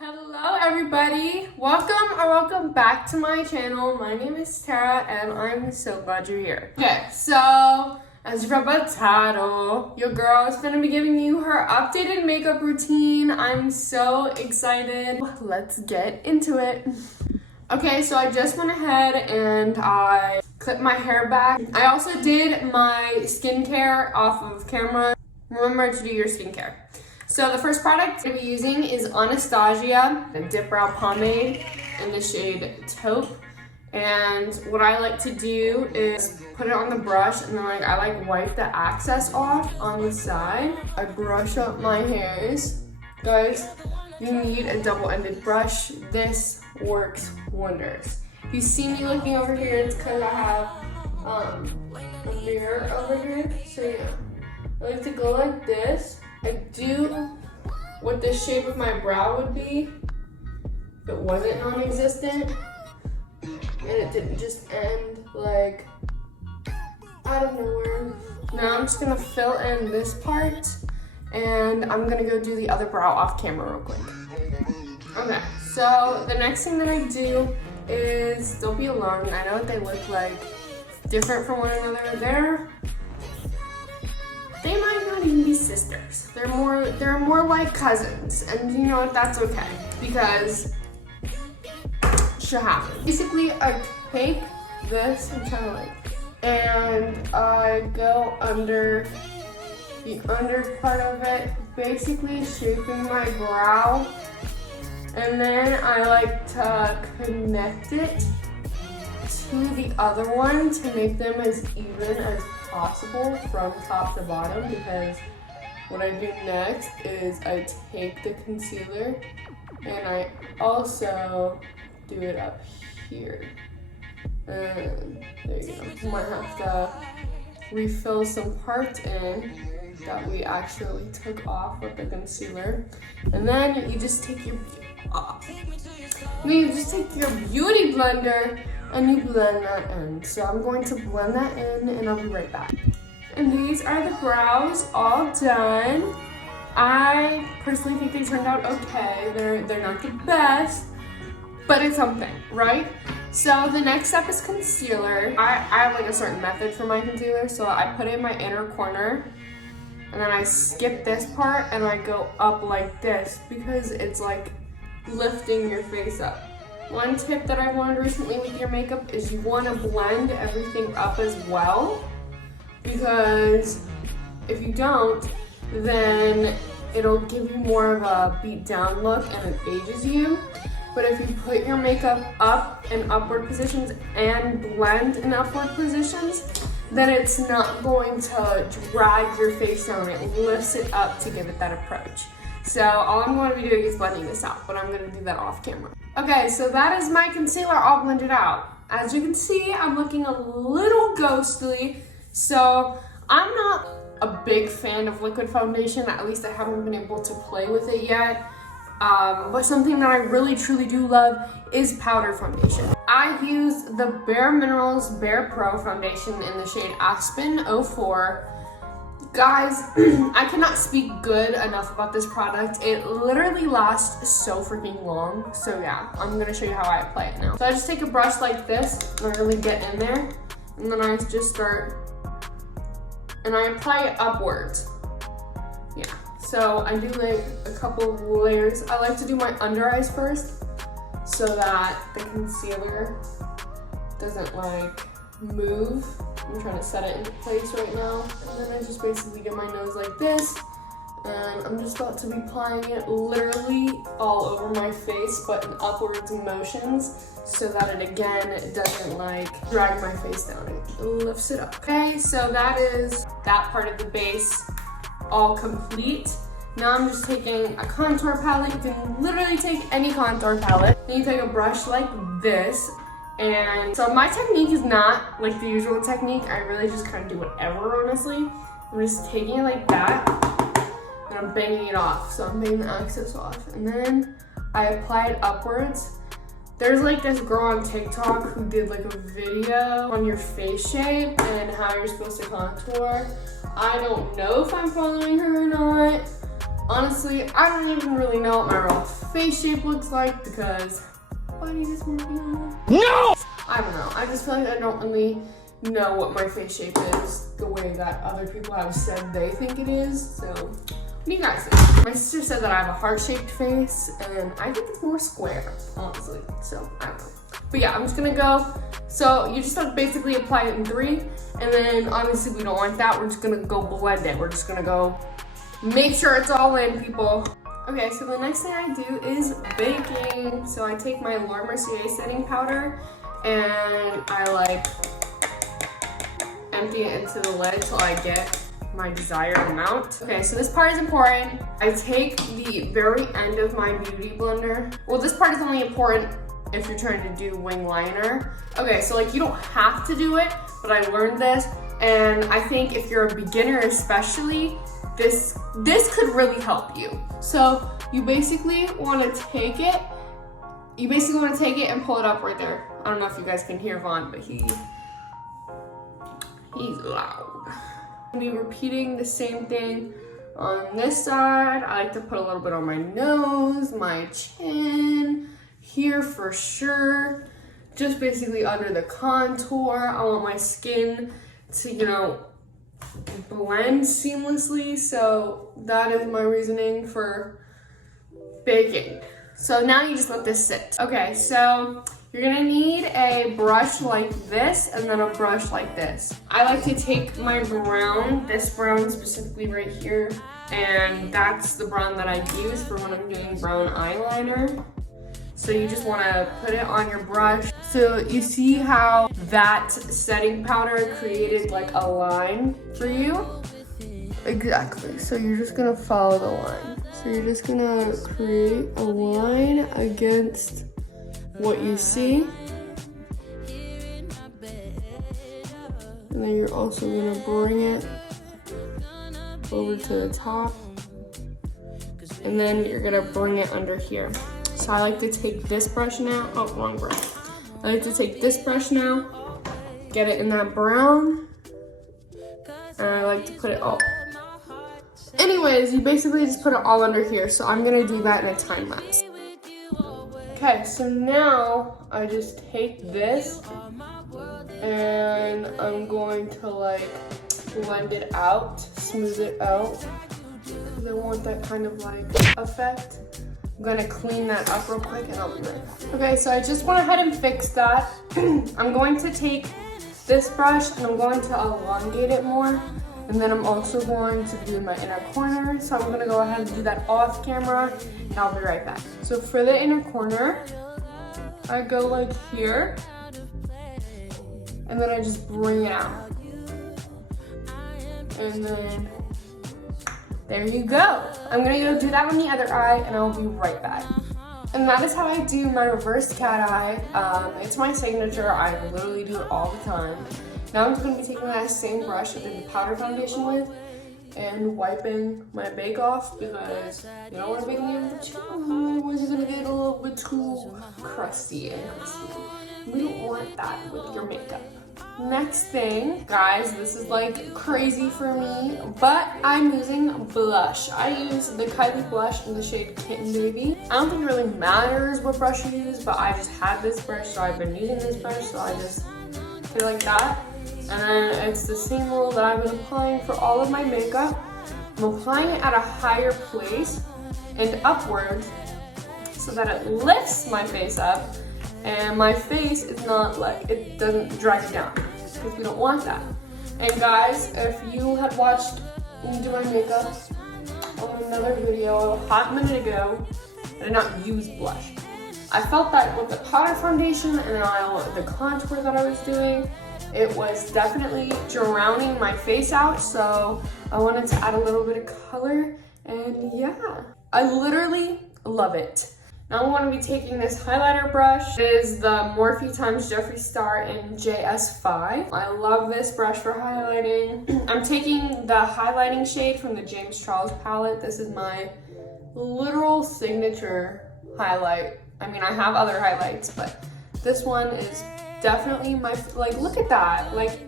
Hello everybody, welcome back to my channel. My name is Tara and I'm so glad you're here. Okay, so as you read by the title, your girl is going to be giving you her updated makeup routine. I'm so excited. Let's get into it. Okay, so I just went ahead and I clipped my hair back. I also did my skincare off of camera. Remember to do your skincare. So the first product I'm going to be using is Anastasia, the Dip Brow Pomade in the shade Taupe. And what I like to do is put it on the brush and then I wipe the excess off on the side. I brush up my hairs. Guys, you need a double-ended brush. This works wonders. If you see me looking over here, it's because I have a mirror over here. So yeah, I like to go like this. I do what the shape of my brow would be if it wasn't non-existent and it didn't just end like out of nowhere. Now I'm just gonna fill in this part and I'm gonna go do the other brow off camera real quick. Okay, so the next thing that I do is, don't be alarmed, I know what they look like different from one another. They might not even be sisters. They're more like cousins, and you know what? That's okay because shit happens. Basically, I take this and I go under the under part of it, basically shaping my brow, and then I like to connect it to the other one to make them as even as possible from top to bottom, because what I do next is I take the concealer and I also do it up here. And there you go. You might have to refill some parts in that we actually took off with the concealer. And then you just take your beauty blender and you blend that in. So I'm going to blend that in and I'll be right back. And these are the brows all done. I personally think they turned out okay. They're not the best, but it's something, right? So the next step is concealer. I have like a certain method for my concealer. So I put it in my inner corner and then I skip this part and I go up like this because it's like lifting your face up. One tip that I've learned recently with your makeup is you want to blend everything up as well, because if you don't, then it'll give you more of a beat down look and it ages you. But if you put your makeup up in upward positions and blend in upward positions, then it's not going to drag your face down. It lifts it up to give it that approach. So all I'm going to be doing is blending this out, but I'm going to do that off camera. Okay, so that is my concealer all blended out. As you can see, I'm looking a little ghostly. So I'm not a big fan of liquid foundation. At least I haven't been able to play with it yet. But something that I really truly do love is powder foundation. I use the Bare Minerals Bare Pro foundation in the shade Aspen 04. Guys, I cannot speak good enough about this product. It literally lasts so freaking long. So yeah, I'm gonna show you how I apply it now. So I just take a brush like this and I really get in there, and then I just start and I apply it upwards. Yeah, so I do like a couple of layers. I like to do my under eyes first so that the concealer doesn't like move. I'm trying to set it into place right now. And then I just basically get my nose like this. And I'm just about to be applying it literally all over my face, but in upwards motions, so that it again doesn't like drag my face down. It lifts it up. Okay, so that is that part of the base all complete. Now I'm just taking a contour palette. You can literally take any contour palette. Then you take a brush like this. And so my technique is not like the usual technique. I really just kind of do whatever, honestly. I'm just taking it like that and I'm banging it off. So I'm banging the excess off. And then I apply it upwards. There's like this girl on TikTok who did like a video on your face shape and how you're supposed to contour. I don't know if I'm following her or not, Honestly, I don't even really know what my real face shape looks like because why do you just want to be on that? No! I don't know. I just feel like I don't really know what my face shape is the way that other people have said they think it is. So, what do you guys think? My sister said that I have a heart-shaped face, and I think it's more square, honestly. So, I don't know. But yeah, I'm just gonna go. So, you just have to basically apply it in 3, and then obviously we don't want that. We're just gonna go blend it. We're just gonna go make sure it's all in, people. Okay, so the next thing I do is baking. So I take my Laura Mercier setting powder and I like empty it into the lid till I get my desired amount. Okay, so this part is important. I take the very end of my beauty blender. Well, this part is only important if you're trying to do wing liner. Okay, so like you don't have to do it, but I learned this, and I think if you're a beginner especially, this could really help you. So you basically want to take it. And pull it up right there. I don't know if you guys can hear Vaughn, but he's loud. I'll be repeating the same thing on this side. I like to put a little bit on my nose, my chin, here for sure. Just basically under the contour. I want my skin to, you know, blend seamlessly. So that is my reasoning for baking. So now you just let this sit. Okay, so you're gonna need a brush like this and then a brush like this. I like to take my brown, this brown specifically right here, and that's the brown that I use for when I'm doing brown eyeliner. So you just wanna put it on your brush. So you see how that setting powder created like a line for you? Exactly, so you're just gonna follow the line. So you're just gonna create a line against what you see. And then you're also gonna bring it over to the top. And then you're gonna bring it under here. So I like to take this brush now. Oh, wrong brush. I like to take this brush now, get it in that brown, and I like to put it all. Anyways, you basically just put it all under here. So I'm gonna do that in a time lapse. Okay, so now I just take this and I'm going to like blend it out, smooth it out, because I want that kind of like effect. I'm gonna clean that up real quick and I'll be right back. Okay, so I just went ahead and fixed that. I'm going to take this brush and I'm going to elongate it more. And then I'm also going to do my inner corner. So I'm gonna go ahead and do that off camera and I'll be right back. So for the inner corner, I go like here and then I just bring it out. And then there you go. I'm gonna go do that on the other eye and I'll be right back. And that is how I do my reverse cat eye. It's my signature. I literally do it all the time. Now I'm just going to be taking that same brush I did the powder foundation with and wiping my bake off because you don't want to bake it too, otherwise you're going to get a little bit too crusty and crispy. We don't want that with your makeup. Next thing, guys, this is like crazy for me, but I'm using blush. I use the Kylie blush in the shade Kitten Baby. I don't think it really matters what brush you use, but I just had this brush, so I've been using this brush, so I just feel like that. And then it's the same rule that I've been applying for all of my makeup. I'm applying it at a higher place and upwards so that it lifts my face up and my face is not like, it doesn't drag down because we don't want that. And guys, if you had watched me do my makeup on another video a hot minute ago, I did not use blush. I felt that with the powder foundation and the contour that I was doing, it was definitely drowning my face out, so I wanted to add a little bit of color, and yeah, I literally love it. Now I'm going to be taking this highlighter brush. It is the Morphe x Jeffree Star in JS5. I love this brush for highlighting. I'm taking the highlighting shade from the James Charles palette. This is my literal signature highlight. I mean, I have other highlights, but this one is definitely my, like, look at that. Like,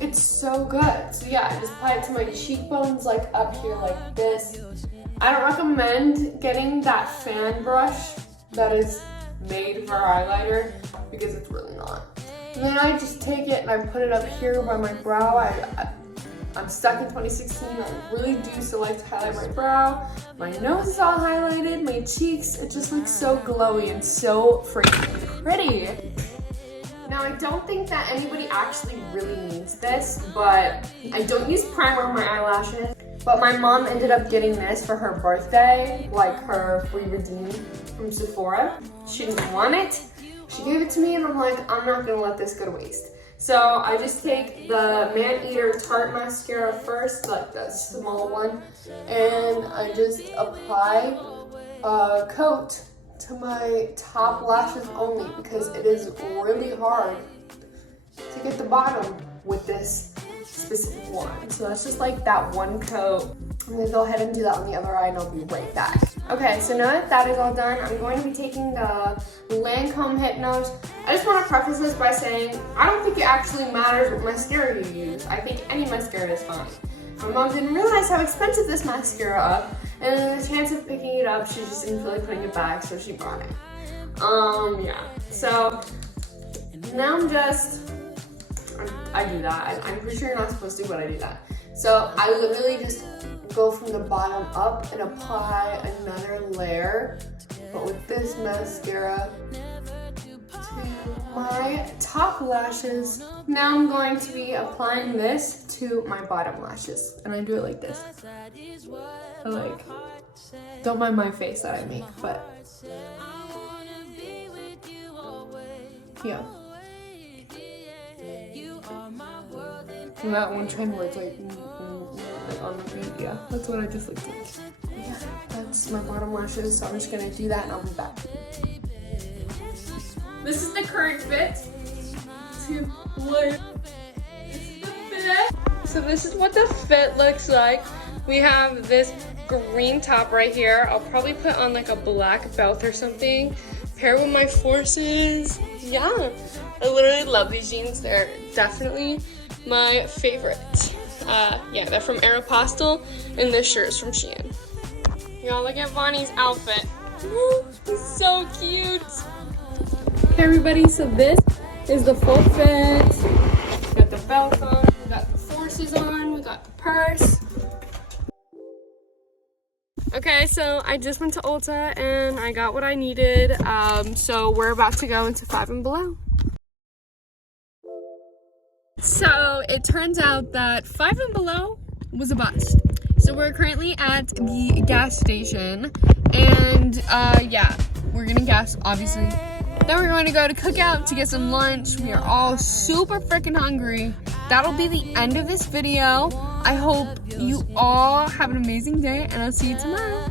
it's so good. So yeah, I just apply it to my cheekbones, like up here like this. I don't recommend getting that fan brush that is made for highlighter because it's really not. And then I just take it and I put it up here by my brow. I'm stuck in 2016. I really do still like to highlight my brow. My nose is all highlighted, my cheeks, it just looks so glowy and so freaking pretty. Now I don't think that anybody actually really needs this, but I don't use primer on my eyelashes. But my mom ended up getting this for her birthday, like her free redeem from Sephora. She didn't want it. She gave it to me and I'm like, I'm not gonna let this go to waste. So I just take the Man Eater Tarte mascara first, like that small one, and I just apply a coat to my top lashes only because it is really hard to get the bottom with this specific one. So that's just like that one coat. I'm gonna go ahead and do that on the other eye and I'll be right back. Okay, so now that that is all done, I'm going to be taking the Lancome Hypnose. I just want to preface this by saying, I don't think it actually matters what mascara you use. I think any mascara is fine. My mom didn't realize how expensive this mascara up, and the chance of picking it up, she just didn't feel like putting it back, so she bought it. Yeah. So now I do that. I'm pretty sure you're not supposed to, but I do that. So I literally just go from the bottom up and apply another layer, but with this mascara to my top lashes. Now I'm going to be applying this to my bottom lashes, and I do it like this. Don't mind my face that I make, but yeah. And that one trend where it's like on the beat, yeah, that's what I just looked like. Yeah, that's my bottom lashes, so I'm just gonna do that and I'll be back. This is the current fit. 2, 1. This is the fit. So this is what the fit looks like. We have this green top right here. I'll probably put on like a black belt or something. Pair with my forces. Yeah, I literally love these jeans. They're definitely my favorite. Yeah, they're from Aeropostale, and this shirt is from Shein. Y'all, look at Vonnie's outfit. Ooh, he's so cute. Hey everybody, so this is the full fit. We got the belt on, we got the forces on, we got the purse. Okay, so I just went to Ulta and I got what I needed. So we're about to go into Five and Below. So it turns out that Five and Below was a bust. So we're currently at the gas station and yeah, we're getting gas obviously. Then we're going to go to Cookout to get some lunch. We are all super freaking hungry. That'll be the end of this video. I hope you all have an amazing day and I'll see you tomorrow.